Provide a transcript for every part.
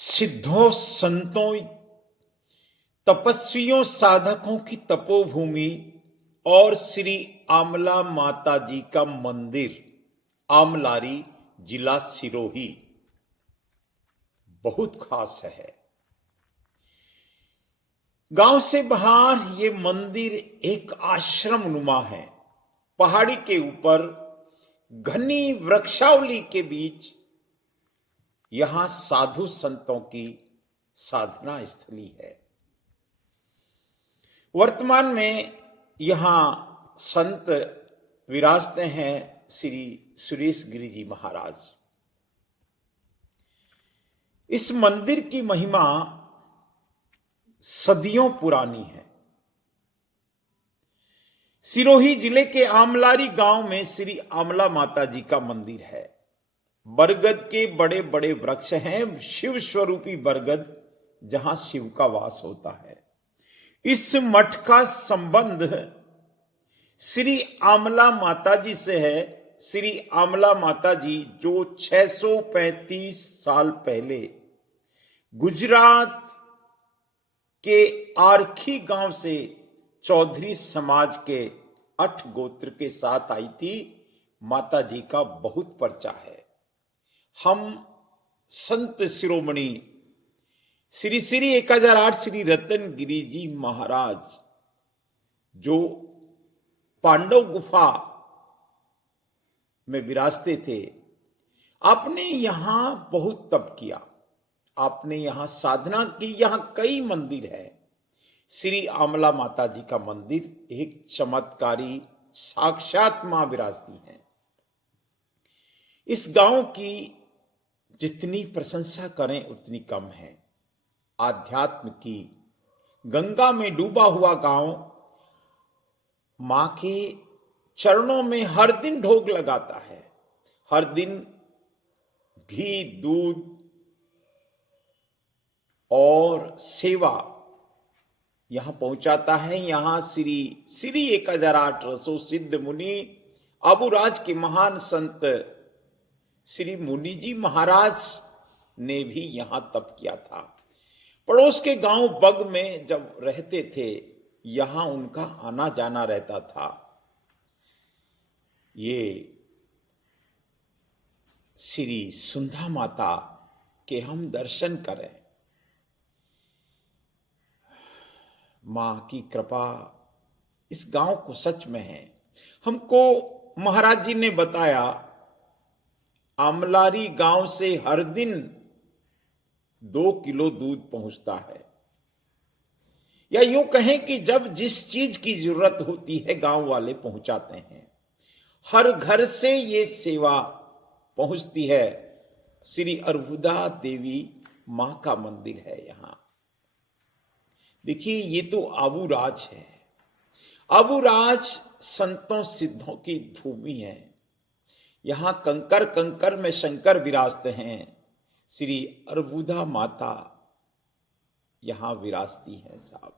सिद्धों संतों तपस्वियों साधकों की तपोभूमि और श्री आमला माता जी का मंदिर आमलारी जिला सिरोही बहुत खास है। गांव से बाहर ये मंदिर एक आश्रम नुमा है। पहाड़ी के ऊपर घनी वृक्षावली के बीच यहां साधु संतों की साधना स्थली है। वर्तमान में यहां संत विराजते हैं श्री सुरेश गिरि जी महाराज। इस मंदिर की महिमा सदियों पुरानी है। सिरोही जिले के आमलारी गांव में श्री आमला माता जी का मंदिर है। बरगद के बड़े बड़े वृक्ष हैं, शिव स्वरूपी बरगद, जहां शिव का वास होता है। इस मठ का संबंध श्री आमला माता जी से है। श्री आमला माता जी जो 635 साल पहले गुजरात के आरखी गांव से चौधरी समाज के 8 गोत्र के साथ आई थी, माता जी का बहुत पर्चा है। हम संत शिरोमणि श्री श्री 1008 श्री रतन गिरि जी महाराज जो पांडव गुफा में विराजते थे, आपने यहां बहुत तप किया, आपने यहां साधना की। यहां कई मंदिर है। श्री आमला माता जी का मंदिर एक चमत्कारी साक्षात मां विराजती है। इस गांव की जितनी प्रशंसा करें उतनी कम है। आध्यात्म की गंगा में डूबा हुआ गांव मां के चरणों में हर दिन ढोग लगाता है। हर दिन घी, दूध और सेवा यहां पहुंचाता है। यहां श्री श्री 1008 रसो सिद्ध मुनि अबुराज के महान संत श्री मुनि जी महाराज ने भी यहां तप किया था। पड़ोस के गांव बग में जब रहते थे, यहां उनका आना जाना रहता था। ये श्री सुंधा माता के हम दर्शन करें। मां की कृपा इस गांव को सच में है। हमको महाराज जी ने बताया, आमलारी गांव से हर दिन 2 किलो दूध पहुंचता है। या यूं कहें कि जब जिस चीज की जरूरत होती है गांव वाले पहुंचाते हैं। हर घर से ये सेवा पहुंचती है। श्री अर्बुदा देवी मां का मंदिर है यहां। देखिए, ये तो आबूराज है। आबूराज संतों सिद्धों की भूमि है। यहां कंकर कंकर में शंकर विराजते हैं। श्री अर्बुदा माता यहां विराजती है साहब।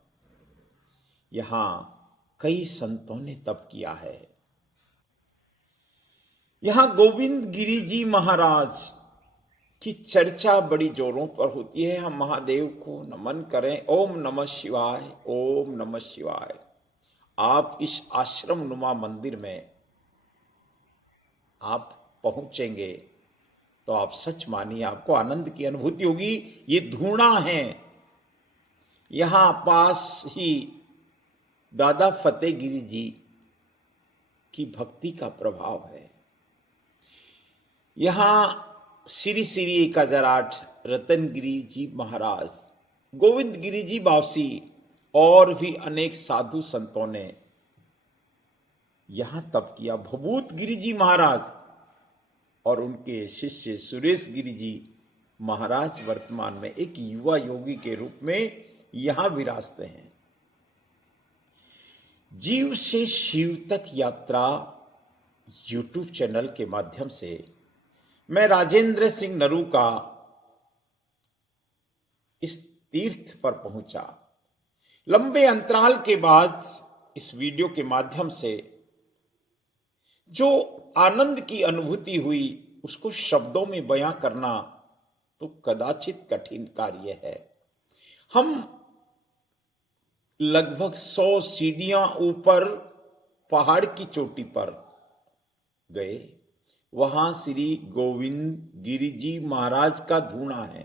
यहां कई संतों ने तप किया है। यहां गोविंद गिरि जी महाराज की चर्चा बड़ी जोरों पर होती है। हम महादेव को नमन करें। ओम नमः शिवाय, ओम नमः शिवाय। आप इस आश्रम नुमा मंदिर में आप पहुंचेंगे तो आप सच मानिए आपको आनंद की अनुभूति होगी। ये धूणा है। यहां पास ही दादा फतेहगिरी जी की भक्ति का प्रभाव है। यहां श्री श्री 1008 रतन गिरि जी महाराज, गोविंद गिरि जी वापसी और भी अनेक साधु संतों ने यहां तप किया। भभूत गिरि जी महाराज और उनके शिष्य सुरेश गिरि जी महाराज वर्तमान में एक युवा योगी के रूप में यहां विराजते हैं। जीव से शिव तक यात्रा यूट्यूब चैनल के माध्यम से मैं राजेंद्र सिंह नरू का इस तीर्थ पर पहुंचा। लंबे अंतराल के बाद इस वीडियो के माध्यम से जो आनंद की अनुभूति हुई उसको शब्दों में बयां करना तो कदाचित कठिन कार्य है। हम लगभग 100 सीढ़ियां ऊपर पहाड़ की चोटी पर गए। वहां श्री गोविंद गिरि जी महाराज का धूना है।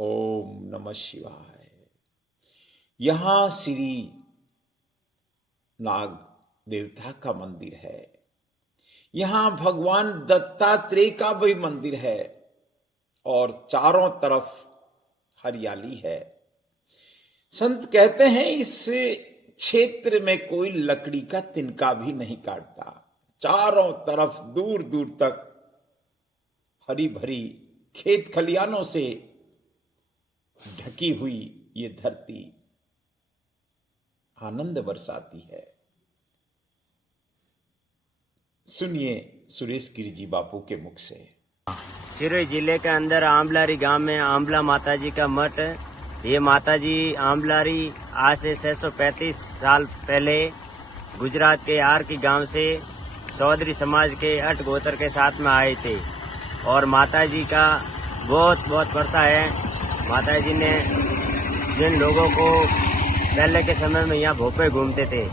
ओम नमः शिवाय। यहां श्री नाग देवता का मंदिर है। यहां भगवान दत्तात्रेय का भी मंदिर है और चारों तरफ हरियाली है। संत कहते हैं इस क्षेत्र में कोई लकड़ी का तिनका भी नहीं काटता। चारों तरफ दूर दूर तक हरी भरी खेत खलियानों से ढकी हुई ये धरती आनंद बरसाती है। सुनिए सुरेश गिरि जी बापू के मुख से। सिरोही जिले के अंदर आमलारी गांव में आंबला माताजी का मठ। ये माताजी आमलारी आज से 635 साल पहले गुजरात के आर की गांव से चौधरी समाज के अट गोत्र के साथ में आए थे और माताजी का बहुत बहुत वर्षा है। माताजी ने जिन लोगों को पहले के समय में यहाँ भोपे घूमते थे,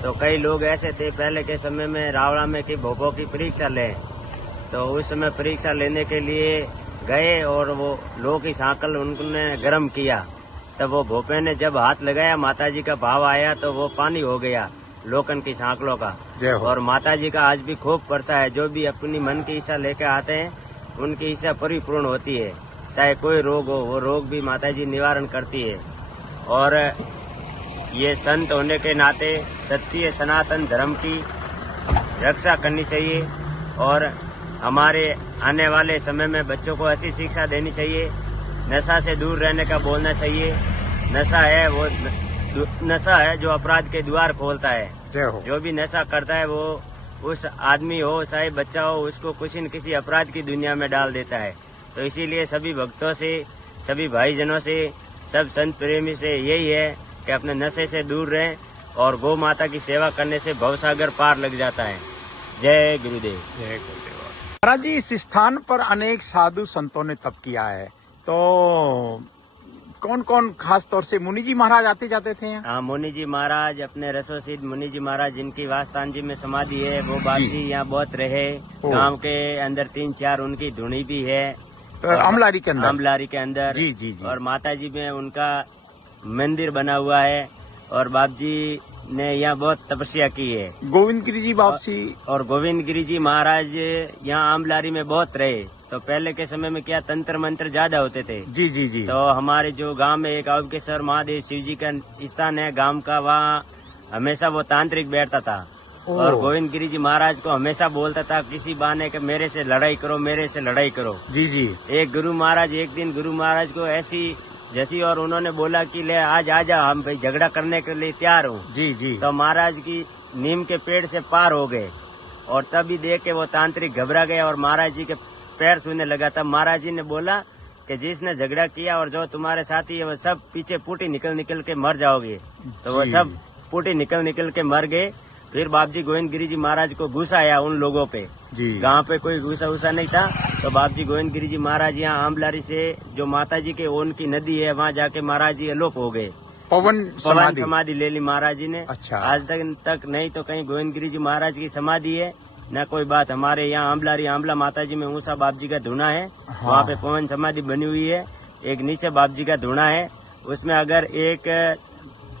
तो कई लोग ऐसे थे पहले के समय में रावड़ा में कि भोपों की परीक्षा लें, तो उस समय परीक्षा लेने के लिए गए और वो लोह की सांकल उन्होंने गर्म किया। तब वो भोपे ने जब हाथ लगाया, माताजी का भाव आया तो वो पानी हो गया लोकन की सांकलों का। और माताजी का आज भी खूब वर्षा है। जो भी अपनी मन की इच्छा लेकर आते हैं उनकी इच्छा परिपूर्ण होती है। चाहे कोई रोग हो, वो रोग भी माताजी निवारण करती है। और ये संत होने के नाते सत्य सनातन धर्म की रक्षा करनी चाहिए और हमारे आने वाले समय में बच्चों को ऐसी शिक्षा देनी चाहिए। नशा से दूर रहने का बोलना चाहिए। नशा है जो अपराध के द्वार खोलता है। जो भी नशा करता है वो उस आदमी हो चाहे बच्चा हो, उसको किसी न किसी अपराध की दुनिया में डाल देता है। तो इसीलिए सभी भक्तों से, सभी भाईजनों से, सब संत प्रेमी से यही है कि अपने नशे से दूर रहें और गौ माता की सेवा करने से भवसागर पार लग जाता है। जय गुरुदेव। जय गुरुदेव। महाराज जी, इस स्थान पर अनेक साधु संतों ने तप किया है, तो कौन कौन खास तौर से मुनि जी महाराज आते जाते थे यहाँ? हाँ, मुनि जी महाराज, अपने रसो सिद्ध मुनि जी महाराज जिनकी वास्तान जी में समाधि है, वो बाप जी यहाँ बहुत रहे। गांव के अंदर 3-4 उनकी धुनी भी है। आमलारी के अंदर? आमलारी के अंदर। जी जी जी। और माता जी में उनका मंदिर बना हुआ है और बाप जी ने यहाँ बहुत तपस्या की है। गोविंद गिरि जी वापसी और गोविंद गिरि जी महाराज यहाँ आमलारी में बहुत रहे। तो पहले के समय में क्या तंत्र मंत्र ज्यादा होते थे। जी जी जी। तो हमारे जो गांव में एक अवकेश्वर महादेव शिव जी का स्थान है गांव का, वहाँ हमेशा वो तांत्रिक बैठता था और गोविंद गिरि जी महाराज को हमेशा बोलता था किसी बहाने के मेरे से लड़ाई करो, मेरे से लड़ाई करो। जी जी। एक दिन गुरु महाराज को ऐसी जैसी और उन्होंने बोला कि ले आज आ जा, हम भाई झगड़ा करने के लिए तैयार हूँ। जी जी। तो महाराज की नीम के पेड़ से पार हो गए और तभी देख के वो तांत्रिक घबरा गया और महाराज जी के पैर छूने लगा। तब महाराज जी ने बोला कि जिसने झगड़ा किया और जो तुम्हारे साथी है वो सब पीछे पुटी निकल के मर जाओगे। तो वो सब पुटी निकल के मर गए। फिर बाप जी गोविंद गिरि जी महाराज को गुस्सा आया उन लोगों पे। गांव पे कोई गुस्सा नहीं था। तो बाप जी गोविंद गिरि जी महाराज यहाँ आमलारी से जो माता जी के ओन की नदी है वहाँ जाके महाराज जी अलोप हो गए। पवन समाधि ले ली महाराज जी ने। अच्छा। आज तक नहीं तो कहीं गोविंद गिरि जी महाराज की समाधि है न कोई बात। हमारे यहाँ आमलारी आमला माता जी में ऊषा बाप जी का धुना है। हाँ। वहाँ पे पवन समाधि बनी हुई है। एक नीचे बाप जी का धुना है। उसमें अगर एक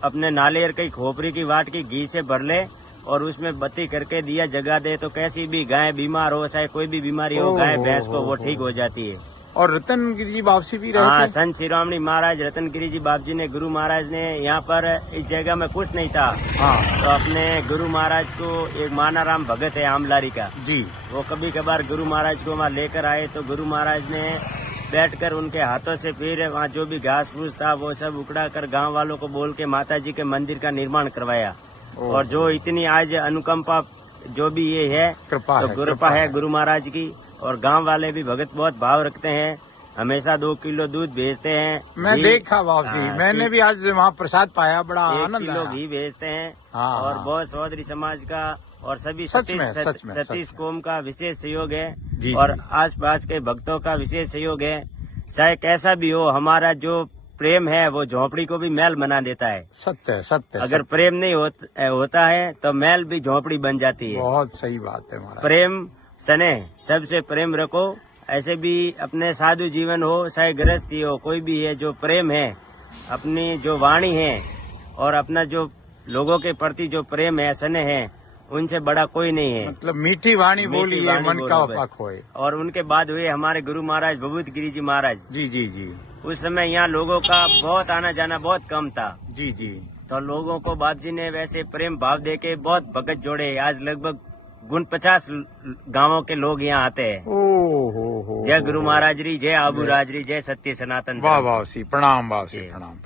अपने नालेर की खोपरी की वाट की घी से भर ले और उसमें बत्ती करके दिया जगा दे तो कैसी भी गाय बीमार हो, चाहे कोई भी बीमारी हो, गाय भैंस को वो ठीक हो जाती है। और रतन गिरि जी बापसी भी रहते? हाँ, संत शिरोमणि महाराज रतन गिरि जी बाप जी ने, गुरु महाराज ने यहाँ पर इस जगह में कुछ नहीं था। हाँ। तो अपने गुरु महाराज को एक मानाराम भगत है आमलारी का जी, वो कभी कभार गुरु महाराज को वहाँ लेकर आए तो गुरु महाराज ने बैठकर उनके हाथों से फिर वहाँ जो भी घास फूस था वो सब उकड़ा कर गाँव वालों को बोल के माता जी के मंदिर का निर्माण करवाया। और जो इतनी आज अनुकंपा जो भी ये है कृपा है गुरु महाराज की। और गांव वाले भी भगत बहुत भाव रखते हैं, हमेशा 2 किलो दूध भेजते हैं। मैं देखा बाबूजी, मैंने भी आज वहाँ प्रसाद पाया, बड़ा आनंद आया। 1 किलो घी भेजते हैं। हाँ। और बहुत चौधरी समाज का और सभी सच में। सतीश कोम का विशेष सहयोग है जी, और जी। आसपास के भक्तों का विशेष सहयोग है। चाहे कैसा भी हो, हमारा जो प्रेम है वो झोपड़ी को भी महल बना देता है। सत्य सत्य अगर सत्य। प्रेम नहीं होता है तो महल भी झोपड़ी बन जाती है। बहुत सही बात है महाराज। प्रेम स्नेह, सबसे प्रेम रखो। ऐसे भी अपने साधु जीवन हो, चाहे गृहस्थी हो, कोई भी है, जो प्रेम है, अपनी जो वाणी है और अपना जो लोगों के प्रति जो प्रेम है, स्नेह है, उनसे बड़ा कोई नहीं है। मतलब मीठी वाणी बोली है, मन का बस। अपक होए। और उनके बाद हुए हमारे गुरु महाराज भभूत गिरी जी महाराज। जी जी जी उस समय यहाँ लोगों का बहुत आना जाना बहुत कम था, जी जी। तो लोगों को बाप जी ने वैसे प्रेम भाव देके बहुत भगत जोड़े। आज लगभग 50 गांवों के लोग यहाँ आते हैं। ओ हो जय गुरु महाराज री, जय आबू राज री, जय सत्य सनातन वाह धर्म। वाह सी, प्रणाम वाह सी, जी। प्रणाम।